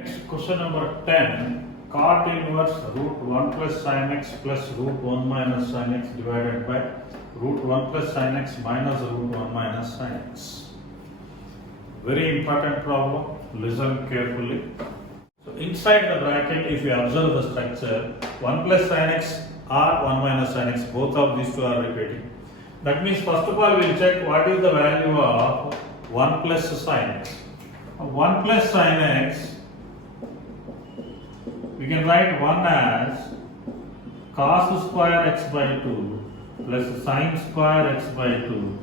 Next, question number 10, cot inverse root 1 plus sin x plus root 1 minus sin x divided by root 1 plus sin x minus root 1 minus sin x. Very important problem, listen carefully. So inside the bracket, if you observe the structure, 1 plus sin x or 1 minus sin x, both of these two are repeating. That means first of all we will check what is the value of 1 plus sin x. 1 plus sin x, we can write 1 as cos square x by 2 plus sin square x by 2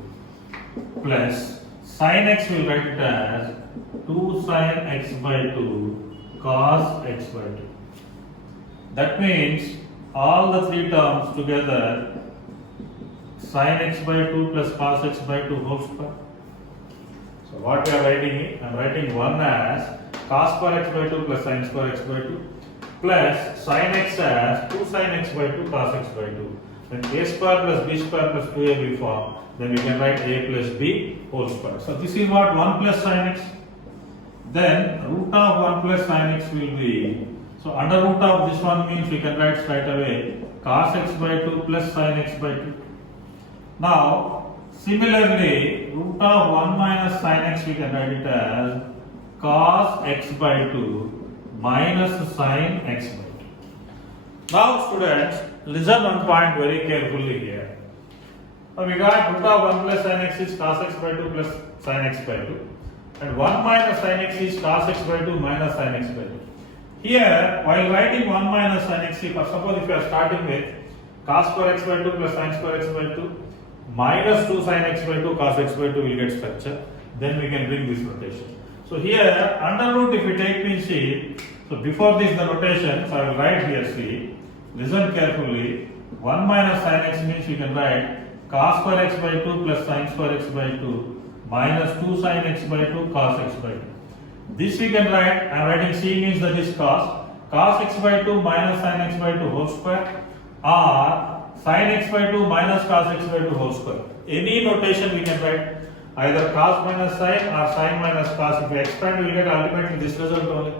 plus sin x, we will write it as 2 sin x by 2 cos x by 2. That means all the three terms together, sin x by 2 plus cos x by 2 whole square. So what we are writing here, I am writing 1 as cos square x by 2 plus sin square x by 2 plus sin x as 2 sin x by 2 cos x by 2. When a square plus b square plus 2ab form, then we can write a plus b whole square. So this is what 1 plus sin x. Then root of 1 plus sin x will be, so under root of this one means we can write straight away cos x by 2 plus sin x by 2. Now similarly, root of 1 minus sin x we can write it as cos x by 2 minus sin x by 2. Now students, listen one point very carefully here. Now we got root of 1 plus sin x is cos x by 2 plus sin x by 2 and 1 minus sin x is cos x by 2 minus sin x by 2. Here, while writing 1 minus sin x, suppose if you are starting with cos square x by 2 plus sin square x by 2 minus 2 sin x by 2 cos x by 2 will get structure, then we can bring this notation. So here, under root if we take means see, so before this the notation, so I will write here see, listen carefully, 1 minus sin x means we can write cos square x by 2 plus sin square x by 2 minus 2 sin x by 2 cos x by 2. This we can write, I am writing c means that is cos x by 2 minus sin x by 2 whole square or sin x by 2 minus cos x by 2 whole square. Any notation we can write, either cos minus sin or sin minus cos. If we expand, we will get ultimately this result only.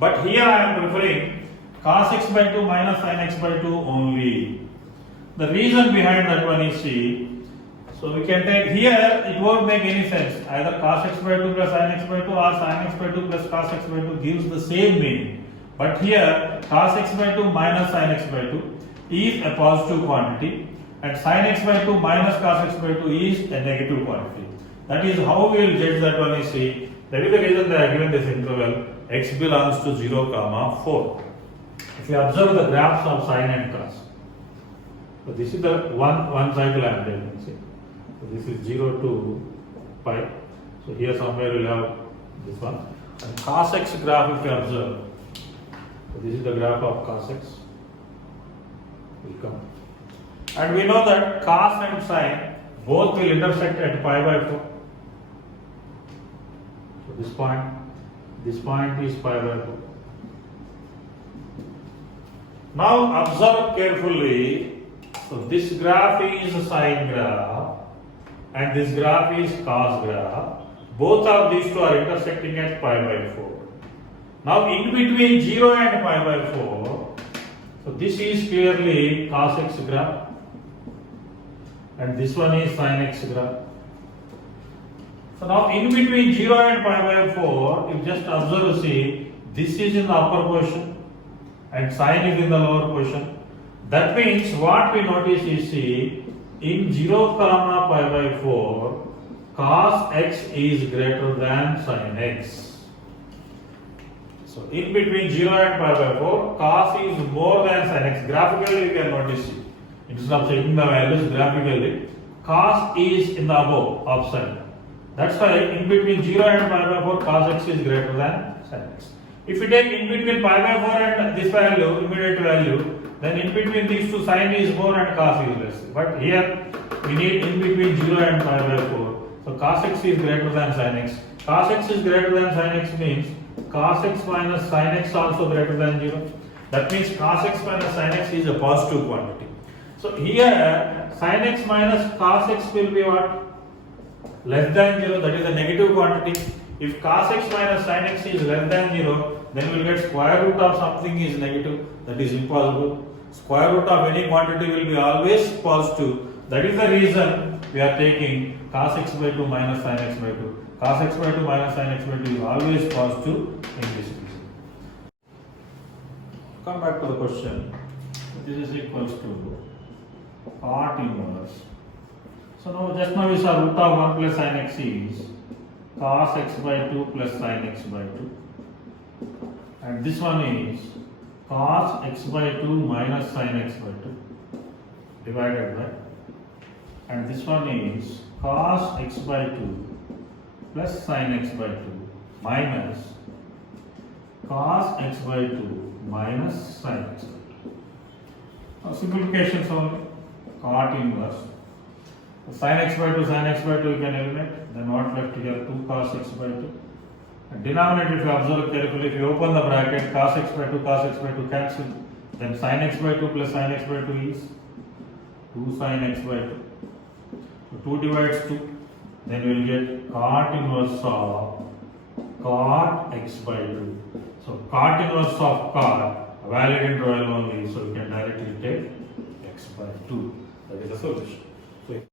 But here I am preferring cos x by 2 minus sin x by 2 only. The reason behind that one is see, so we can take here, it won't make any sense. Either cos x by 2 plus sin x by 2 or sin x by 2 plus cos x by 2 gives the same meaning. But here, cos x by 2 minus sin x by 2 is a positive quantity and sin x by 2 minus cos x by 2 is a negative quantity. That is how we will judge that one is C. That is the reason they are given this interval x belongs to 0, 4. If you observe the graphs of sin and cos, so this is the one cycle I am taking. See. So this is 0 to pi. So here somewhere we will have this one. And cos x graph if you observe, so this is the graph of cos x. Will come. And we know that cos and sin both will intersect at pi by 4. So this point is pi by 4. Now observe carefully. So this graph is a sin graph and this graph is cos graph. Both of these two are intersecting at pi by 4. Now in between 0 and pi by 4, so this is clearly cos x graph and this one is sin x graph. So now in between 0 and pi by 4, you just observe see, this is in the upper portion and sin is in the lower portion. That means what we notice is see, in 0 comma pi by 4, cos x is greater than sin x. So in between 0 and pi by 4, cos is more than sin x. Graphically you can notice it. Instead of checking the values graphically, cos is in the above of sin. That's why in between 0 and pi by 4, cos x is greater than sin x. If you take in between pi by 4 and this value, immediate value, then in between these two sin is more and cos is less. But here we need in between 0 and pi by 4. So cos x is greater than sin x. Cos x is greater than sin x means cos x minus sin x also greater than 0. That means cos x minus sin x is a positive quantity. So here sin x minus cos x will be what? Less than 0, that is a negative quantity. If cos x minus sin x is less than 0, then we'll get square root of something is negative. That is impossible. Square root of any quantity will be always positive. That is the reason we are taking cos x by 2 minus sin x by 2. Cos x by 2 minus sin x by 2 is always positive in this case. Come back to the question. This is equals to cot inverse. So now just now we saw root of 1 plus sin x is cos x by 2 plus sin x by 2. And this one is cos x by 2 minus sin x by 2 divided by, and this one is cos x by 2 plus sin x by 2 minus cos x by 2 minus sin x by 2. Now simplifications only. Cot inverse. Sin x by 2 you can eliminate. Then what left here? 2 cos x by 2. And denominator, if you observe carefully, if you open the bracket, cos x by 2 cancel. Then sin x by 2 plus sin x by 2 is 2 sin x by 2. So 2 divides 2. Then we will get cot inverse of cot x by 2. So cot inverse of cot, valid in Royal only. So we can directly take x by 2. That is the solution. So